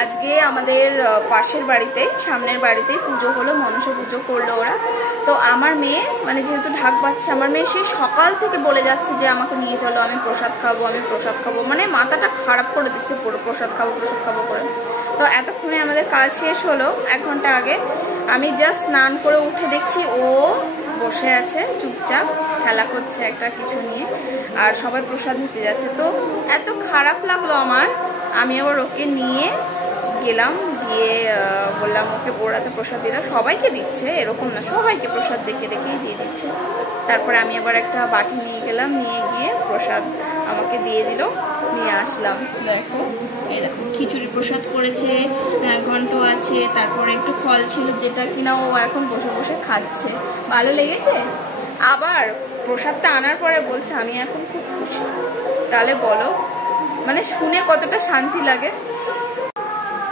আজকে আমাদের পাশের বাড়িতে সামনের বাড়িতে পুজো হলো, মনসা পুজো করলো ওরা। তো আমার মেয়ে মানে যেহেতু ঢাক বাজছে, আমার মেয়ে সেই সকাল থেকে বলে যাচ্ছে যে আমাকে নিয়ে চলো, আমি প্রসাদ খাবো, আমি প্রসাদ খাবো, মানে মাথাটা খারাপ করে দিচ্ছে পুরো, প্রসাদ খাবো করে। তো এতক্ষণে আমাদের কাজ শেষ হলো 1 ঘন্টা আগে। আমি জাস্ট স্নান করে উঠে দেখছি ও বসে আছে চুপচাপ, খেলা করছে একটা কিছু নিয়ে, আর সবাই প্রসাদ নিতে যাচ্ছে। তো এত খারাপ লাগলো আমার, আমি আবার ওকে নিয়ে গেলাম, গিয়ে বললাম ওকে বোরাতে প্রসাদ দিল, সবাইকে দিচ্ছে এরকম না, সবাইকে প্রসাদ দেখে দেখেই দিয়ে দিচ্ছে। তারপরে আমি আবার একটা বাটি নিয়ে গেলাম, নিয়ে গিয়ে প্রসাদ আমাকে দিয়ে দিল, নিয়ে আসলাম। দেখো এই দেখো খিচুড়ি প্রসাদ করেছে, ঘন্ট আছে, তারপরে একটু ফল ছিল যেটা কিনা ও এখন বসে বসে খাচ্ছে। ভালো লেগেছে। আবার প্রসাদটা আনার পরে বলছে আমি এখন খুব খুশি। তাহলে বলো মানে শুনে কতটা শান্তি লাগে।